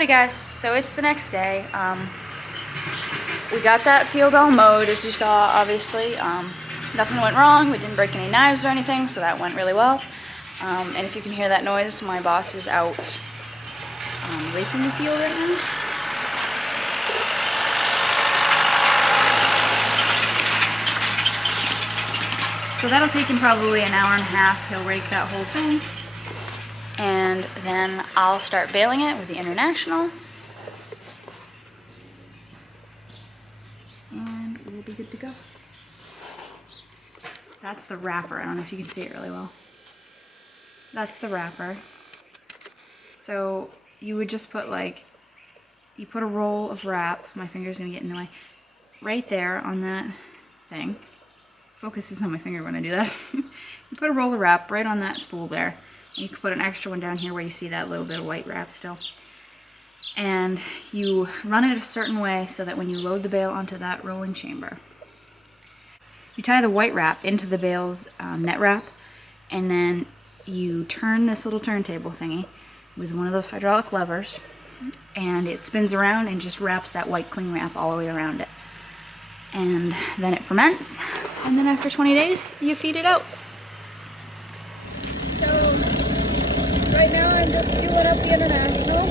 Howdy guys, so it's the next day. We got that field all mowed, as you saw, obviously. Nothing went wrong, we didn't break any knives or anything, so that went really well. And if you can hear that noise, my boss is out raking the field right now. So that'll take him probably an hour and a half. He'll rake that whole thing. And then I'll start baling it with the International. And we'll be good to go. That's the wrapper. I don't know if you can see it really well. That's the wrapper. So you would just put you put a roll of wrap. My finger's gonna get in the way. Right there on that thing. Focus is on my finger when I do that. You put a roll of wrap right on that spool there. You can put an extra one down here where you see that little bit of white wrap still. And you run it a certain way so that when you load the bale onto that rolling chamber, you tie the white wrap into the bale's net wrap, and then you turn this little turntable thingy with one of those hydraulic levers, and it spins around and just wraps that white cling wrap all the way around it. And then it ferments, and then after 20 days, you feed it out. So, right now I'm just fueling up the International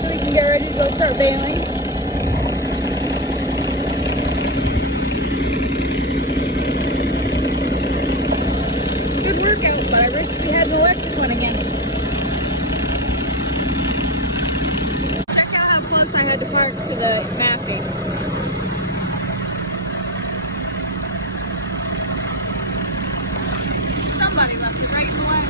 so we can get ready to go start baling. It's a good workout, but I wish we had an electric one again. Check out how close I had to park to the mapping. Somebody left it right in the way.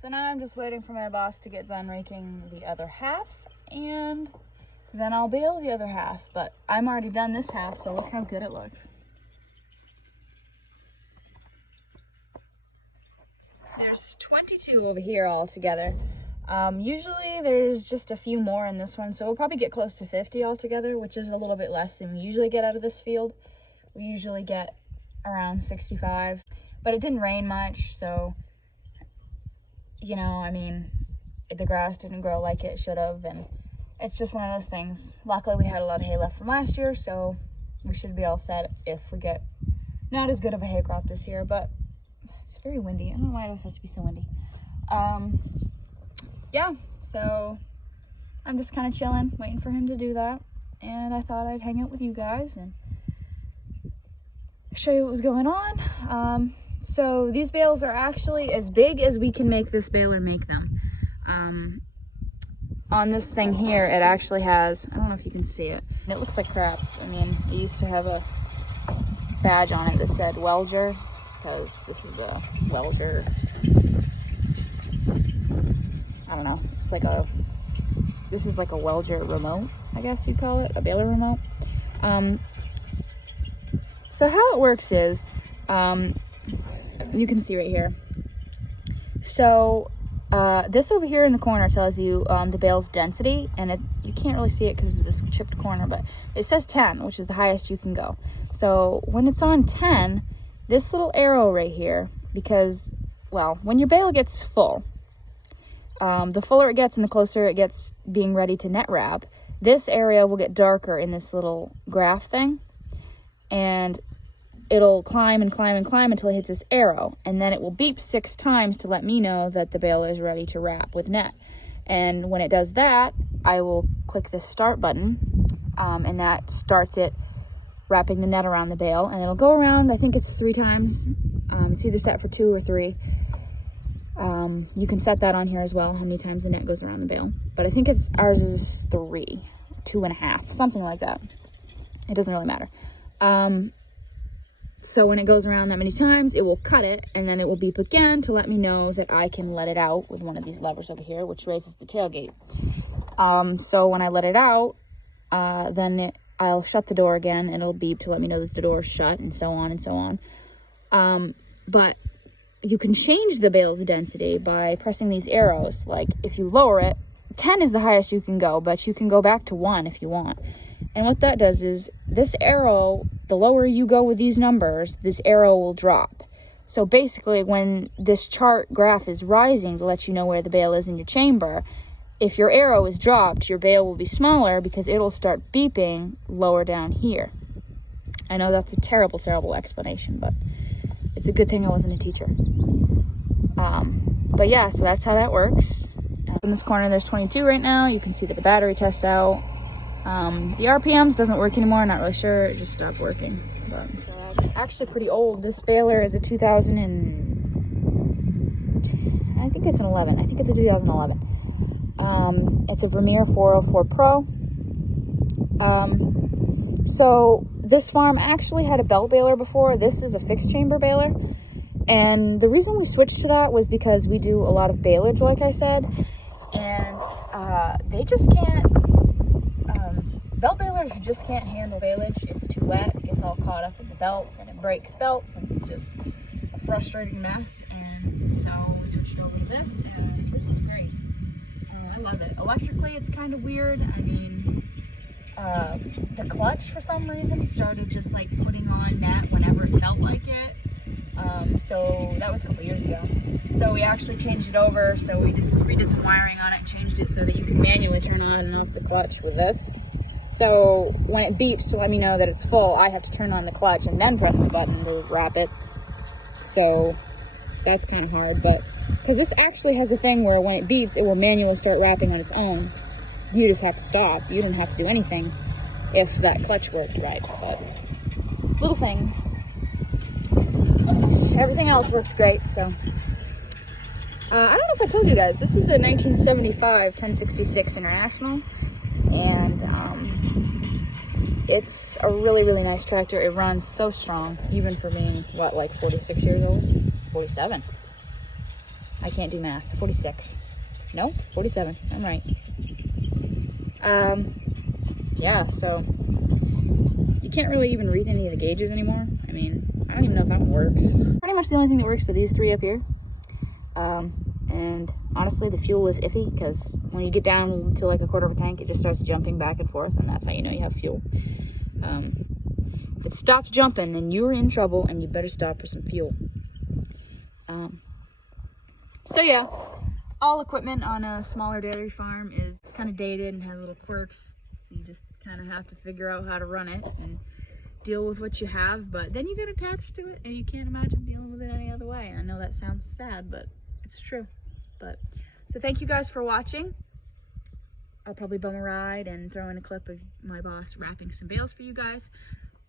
So now I'm just waiting for my boss to get done raking the other half, and then I'll bale the other half. But I'm already done this half, so look how good it looks. There's 22 over here all together. Usually there's just a few more in this one, so we'll probably get close to 50 altogether, which is a little bit less than we usually get out of this field. We usually get around 65, but it didn't rain much, so, you know, I mean, the grass didn't grow like it should have, and it's just one of those things. Luckily, we had a lot of hay left from last year, so we should be all set if we get not as good of a hay crop this year, but it's very windy. I don't know why it always has to be so windy. Yeah, so I'm just kind of chilling, waiting for him to do that. And I thought I'd hang out with you guys and show you what was going on. So these bales are actually as big as we can make this baler make them. On this thing here, it actually has, I don't know if you can see it. It looks like crap. I mean, it used to have a badge on it that said Welger, because this is a Welger, I don't know, it's like a, this is like a Welger remote, I guess you'd call it, a baler remote. So how it works is, you can see right here. So this over here in the corner tells you the bale's density, and you can't really see it because of this chipped corner, but it says 10, which is the highest you can go. So when it's on 10, this little arrow right here, because, well, when your bale gets full, the fuller it gets and the closer it gets being ready to net wrap, this area will get darker in this little graph thing, and it'll climb and climb and climb until it hits this arrow, and then it will beep 6 times to let me know that the bale is ready to wrap with net. And when it does that, I will click this start button, and that starts it wrapping the net around the bale, and it'll go around, I think it's 3 times. It's either set for 2 or 3. You can set that on here as well, how many times the net goes around the bale. But I think ours is 3, 2.5, something like that. It doesn't really matter. So when it goes around that many times, it will cut it, and then it will beep again to let me know that I can let it out with one of these levers over here, which raises the tailgate. So when I let it out, then I'll shut the door again, and it'll beep to let me know that the door is shut, and so on and so on. But you can change the bale's density by pressing these arrows. Like, if you lower it, 10 is the highest you can go, but you can go back to 1 if you want. And what that does is, this arrow, the lower you go with these numbers, this arrow will drop. So basically, when this chart graph is rising to let you know where the bale is in your chamber, if your arrow is dropped, your bale will be smaller because it'll start beeping lower down here. I know that's a terrible, terrible explanation, but it's a good thing I wasn't a teacher. But yeah, so that's how that works. In this corner, there's 22 right now. You can see that the battery test out. The RPMs doesn't work anymore. Not really sure. It just stopped working. But it's actually pretty old. This baler is a 2010. I think it's an 11. I think it's a 2011. It's a Vermeer 404 Pro. So this farm actually had a belt baler before. This is a fixed chamber baler. And the reason we switched to that was because we do a lot of baleage, like I said. And they just can't, belt balers just can't handle baleage. It's too wet, it gets all caught up in the belts, and it breaks belts, and it's just a frustrating mess. And so we switched over to this, and this is great. I love it. Electrically, it's kind of weird. I mean, the clutch, for some reason, started just like putting on net whenever it felt like it. So that was a couple years ago. So we actually changed it over. So we redid some wiring on it and changed it so that you can manually turn on and off the clutch with this. So when it beeps to let me know that it's full, I have to turn on the clutch and then press the button to wrap it. So that's kind of hard, but because this actually has a thing where when it beeps, it will manually start wrapping on its own. You just have to stop. You don't have to do anything if that clutch worked right, but little things. Everything else works great, so. I don't know if I told you guys, this is a 1975 1066 International, and it's a really, really nice tractor. It runs so strong, even for being, what, like 46 years old? 47. I can't do math. 46. No, 47. I'm right. Yeah, so you can't really even read any of the gauges anymore. I mean, I don't even know if that one works. Pretty much the only thing that works are these three up here. And honestly, the fuel is iffy because when you get down to like a quarter of a tank, it just starts jumping back and forth, and that's how you know you have fuel. If it stops jumping, then you're in trouble, and you better stop for some fuel. So yeah, all equipment on a smaller dairy farm is kind of dated and has little quirks, so you just kind of have to figure out how to run it and deal with what you have, but then you get attached to it and you can't imagine dealing with it any other way. I know that sounds sad, but it's true. So thank you guys for watching. I'll probably bum a ride and throw in a clip of my boss wrapping some bales for you guys.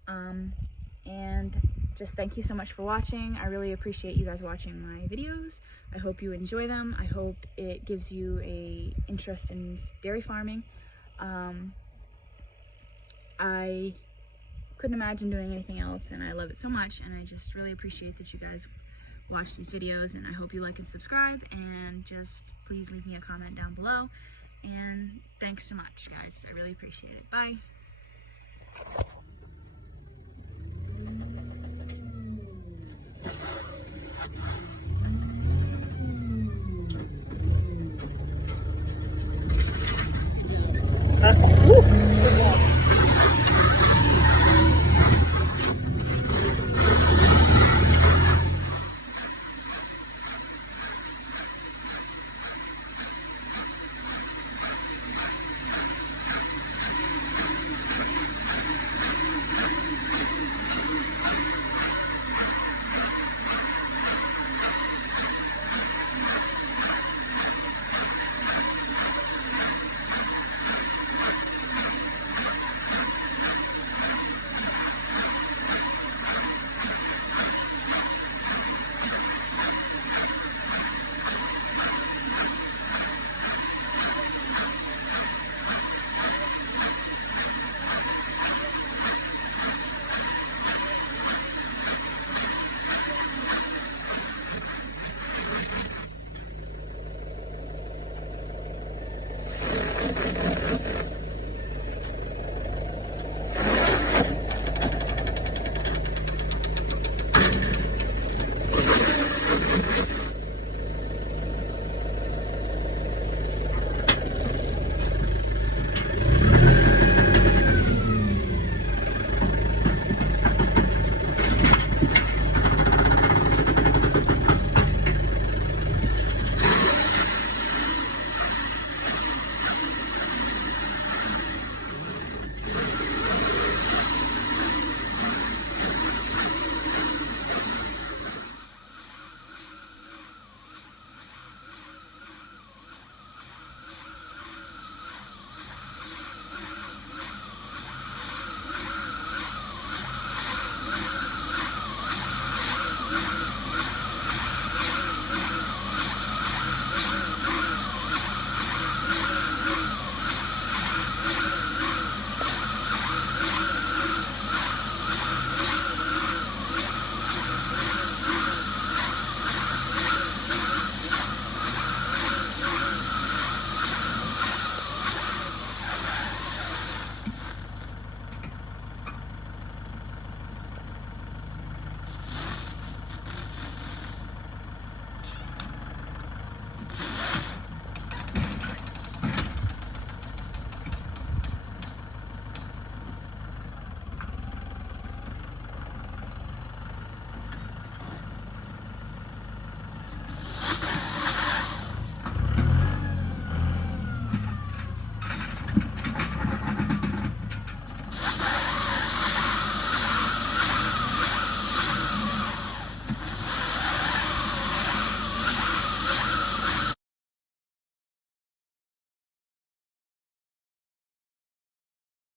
And just thank you so much for watching. I really appreciate you guys watching my videos. I hope you enjoy them. I hope it gives you a interest in dairy farming. I couldn't imagine doing anything else, and I love it so much, and I just really appreciate that you guys watch these videos, and I hope you like and subscribe, and just please leave me a comment down below. And thanks so much, guys. I really appreciate it. Bye.